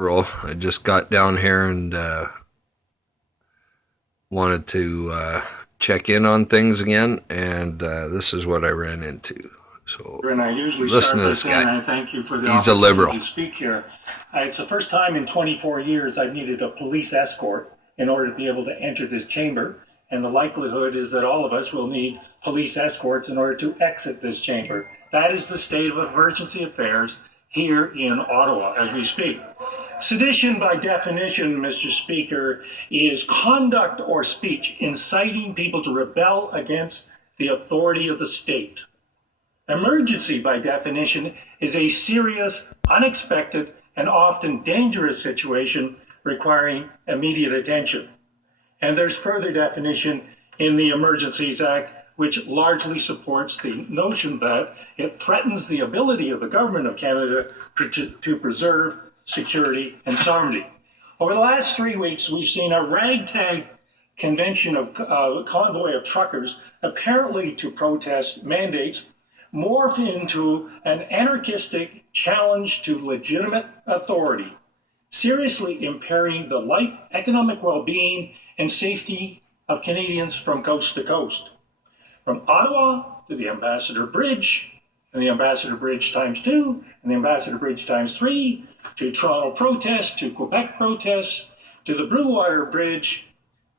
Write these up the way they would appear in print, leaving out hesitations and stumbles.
Liberal. I just got down here and wanted to check in on things again, and this is what I ran into. So, and I usually listen start to by this saying guy. I thank you for the He's a opportunity liberal. to speak here. It's the first time in 24 years I've needed a police escort in order to be able to enter this chamber, and the likelihood is that all of us will need police escorts in order to exit this chamber. That is the state of emergency affairs here in Ottawa as we speak. Sedition, by definition, Mr. Speaker, is conduct or speech inciting people to rebel against the authority of the state. Emergency, by definition, is a serious, unexpected, and often dangerous situation requiring immediate attention. And there's further definition in the Emergencies Act, which largely supports the notion that it threatens the ability of the Government of Canada to preserve security and sovereignty. Over the last 3 weeks, we've seen a ragtag convention of convoy of truckers, apparently to protest mandates, morph into an anarchistic challenge to legitimate authority, seriously impairing the life, economic well-being, and safety of Canadians from coast to coast. From Ottawa to the Ambassador Bridge, and the Ambassador Bridge times 2, and the Ambassador Bridge times 3, to Toronto protests, to Quebec protests, to the Bluewater Bridge,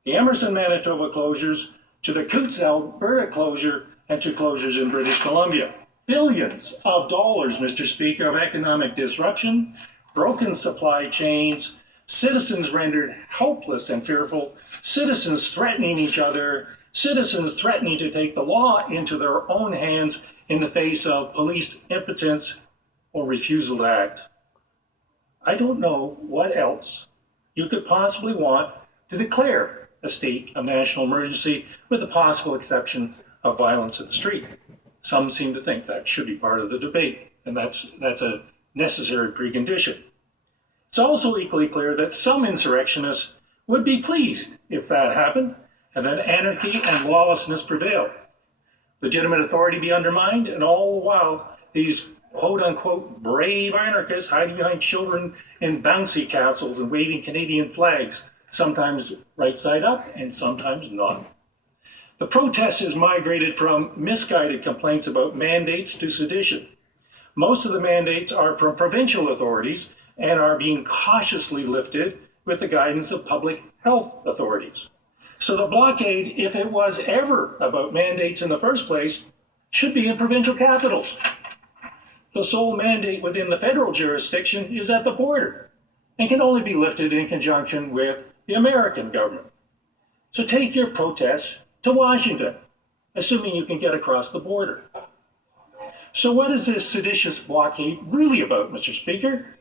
the Emerson, Manitoba closures, to the Coutts, Alberta closure, and to closures in British Columbia. Billions of dollars, Mr. Speaker, of economic disruption, broken supply chains, citizens rendered helpless and fearful, citizens threatening each other, citizens threatening to take the law into their own hands in the face of police impotence or refusal to act. I don't know what else you could possibly want to declare a state of national emergency, with the possible exception of violence in the street. Some seem to think that should be part of the debate, and that's a necessary precondition. It's also equally clear that some insurrectionists would be pleased if that happened, and that anarchy and lawlessness prevailed. Legitimate authority be undermined, and all the while, these quote-unquote brave anarchists hiding behind children in bouncy castles and waving Canadian flags, sometimes right side up and sometimes not. The protest has migrated from misguided complaints about mandates to sedition. Most of the mandates are from provincial authorities and are being cautiously lifted with the guidance of public health authorities. So the blockade, if it was ever about mandates in the first place, should be in provincial capitals. The sole mandate within the federal jurisdiction is at the border and can only be lifted in conjunction with the American government. So take your protests to Washington, assuming you can get across the border. So what is this seditious blockade really about, Mr. Speaker?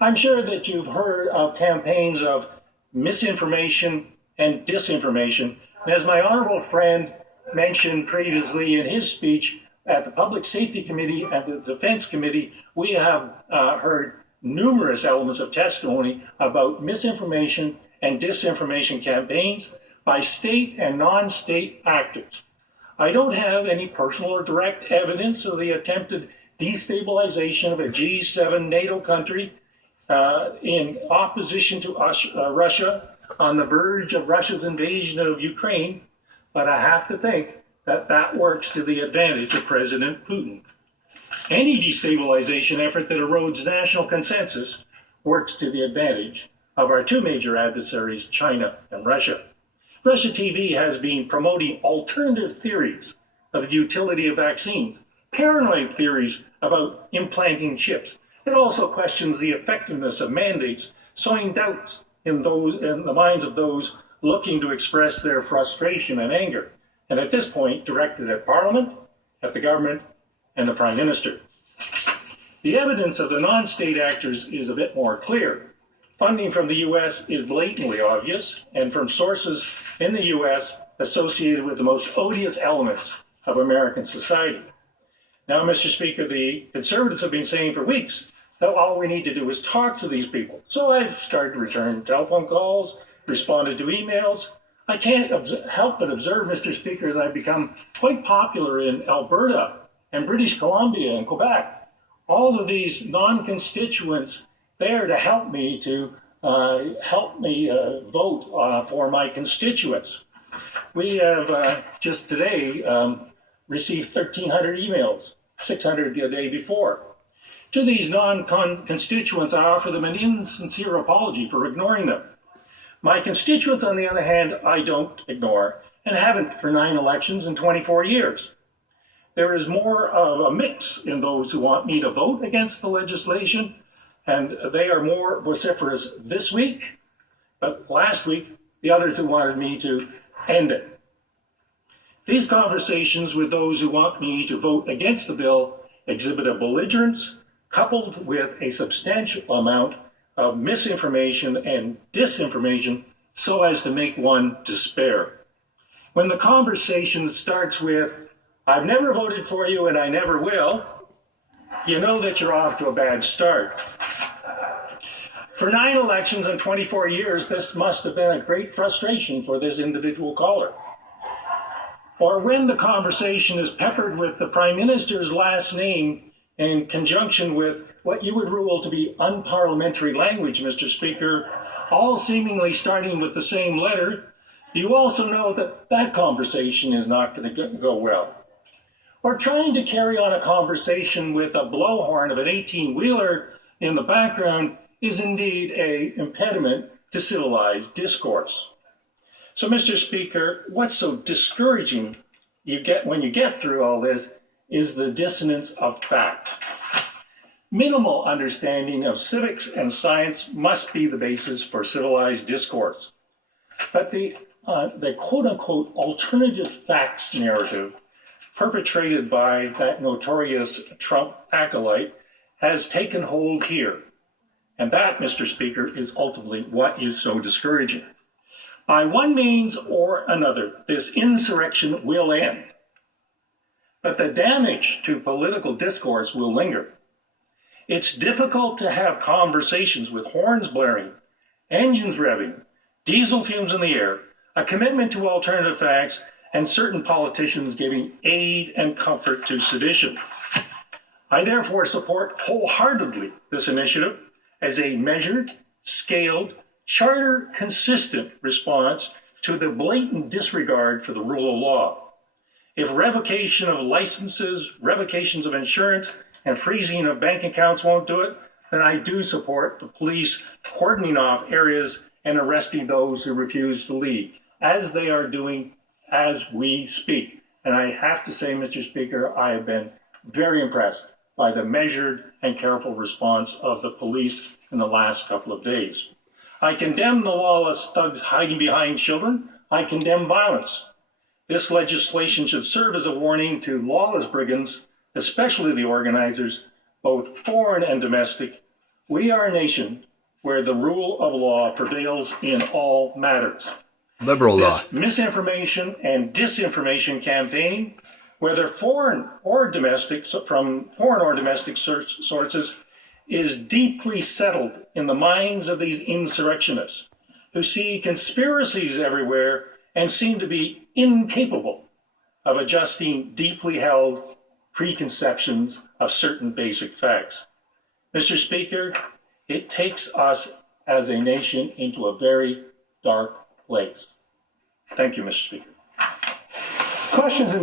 I'm sure that you've heard of campaigns of misinformation and disinformation. And as my honorable friend mentioned previously in his speech at the Public Safety Committee and the Defense Committee, we have heard numerous elements of testimony about misinformation and disinformation campaigns by state and non-state actors. I don't have any personal or direct evidence of the attempted destabilization of a G7 NATO country in opposition to Russia on the verge of Russia's invasion of Ukraine, but I have to think that that works to the advantage of President Putin. Any destabilization effort that erodes national consensus works to the advantage of our two major adversaries, China and Russia. Russia TV has been promoting alternative theories of the utility of vaccines, paranoid theories about implanting chips. It also questions the effectiveness of mandates, sowing doubts in the minds of those looking to express their frustration and anger, and at this point directed at Parliament, at the government, and the Prime Minister. The evidence of the non-state actors is a bit more clear. Funding from the U.S. is blatantly obvious, and from sources in the U.S. associated with the most odious elements of American society. Now, Mr. Speaker, the Conservatives have been saying for weeks that all we need to do is talk to these people. So I've started to return telephone calls, responded to emails. I can't help but observe, Mr. Speaker, that I've become quite popular in Alberta and British Columbia and Quebec. All of these non-constituents there to help me vote for my constituents. We have just today received 1,300 emails, 600 the day before. To these non-constituents, I offer them an insincere apology for ignoring them. My constituents, on the other hand, I don't ignore, and haven't for 9 elections in 24 years. There is more of a mix in those who want me to vote against the legislation, and they are more vociferous this week, but last week, the others who wanted me to end it. These conversations with those who want me to vote against the bill exhibit a belligerence coupled with a substantial amount of misinformation and disinformation so as to make one despair. When the conversation starts with, "I've never voted for you and I never will," you know that you're off to a bad start. For 9 elections in 24 years, this must have been a great frustration for this individual caller. Or when the conversation is peppered with the Prime Minister's last name in conjunction with what you would rule to be unparliamentary language, Mr. Speaker, all seemingly starting with the same letter, you also know that that conversation is not going to go well. Or trying to carry on a conversation with a blowhorn of an 18-wheeler in the background is indeed an impediment to civilized discourse. So, Mr. Speaker, what's so discouraging when you get through all this is the dissonance of fact. Minimal understanding of civics and science must be the basis for civilized discourse. But the quote-unquote alternative facts narrative perpetrated by that notorious Trump acolyte has taken hold here. And that, Mr. Speaker, is ultimately what is so discouraging. By one means or another, this insurrection will end. But the damage to political discourse will linger. It's difficult to have conversations with horns blaring, engines revving, diesel fumes in the air, a commitment to alternative facts, and certain politicians giving aid and comfort to sedition. I therefore support wholeheartedly this initiative as a measured, scaled, charter-consistent response to the blatant disregard for the rule of law. If revocation of licenses, revocations of insurance, and freezing of bank accounts won't do it, then I do support the police cordoning off areas and arresting those who refuse to leave, as they are doing as we speak. And I have to say, Mr. Speaker, I have been very impressed by the measured and careful response of the police in the last couple of days. I condemn the lawless thugs hiding behind children. I condemn violence. This legislation should serve as a warning to lawless brigands, especially the organizers, both foreign and domestic. We are a nation where the rule of law prevails in all matters. Liberal law. This misinformation and disinformation campaigning, whether foreign or domestic, from foreign or domestic sources, is deeply settled in the minds of these insurrectionists who see conspiracies everywhere and seem to be incapable of adjusting deeply held preconceptions of certain basic facts. Mr. Speaker, it takes us as a nation into a very dark place. Thank you, Mr. Speaker. Questions